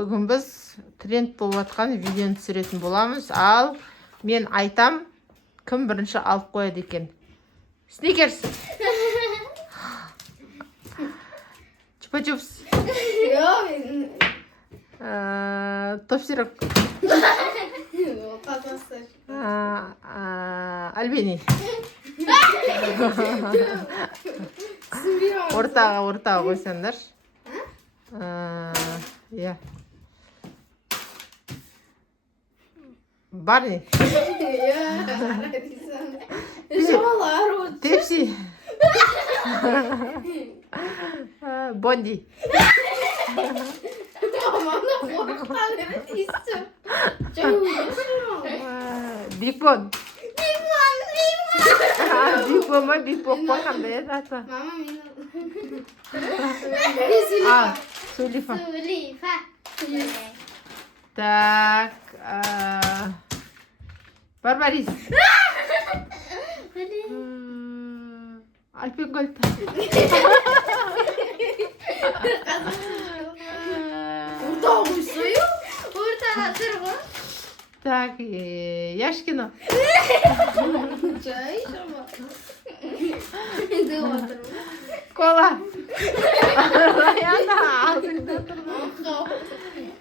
Бүгін біз тренд болып жатқан видеоны түсіретін боламыз. Ал мен айтам, кім бірінші алып қояды екен. Сникерс. Чупа-чупс. Топ-сирок. Альбени. Ортаға қойсаңдар. Иә. Барни. Тепси. Бонди. Бигбон. Бигбон қандай еді аты? Сулифа. Так. Барбарис. Альпенгольд. Так, Яшкино. Кола.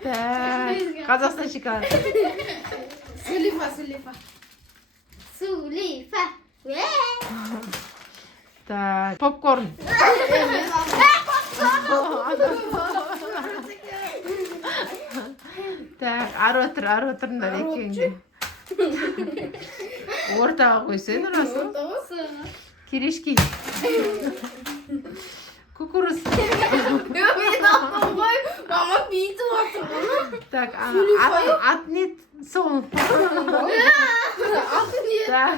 Так, Қазақстан шоколад. Сулифа. Так, попкорн. Так, ары отырыңдар екеуіңде. Ортаға қойсайын Расыл. Керешки. Кукуруз. Мама бүйтіп отыр. Так, атнет сол. Так,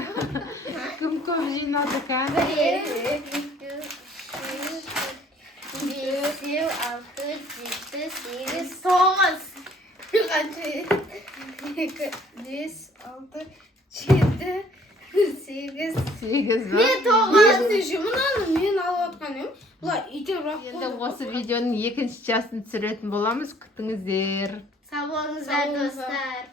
кім көп жинады кән? 5, 6, 7, 8, 9. Қанша? 2, 5, 6, 7, 8. 8 ба? Мен 9. Мен алып отқан ем. Бұлар итебірақ Енді осы видеоның екінші частын түсіретін боламыз. Күтіңіздер. Сау болыңыздар достар.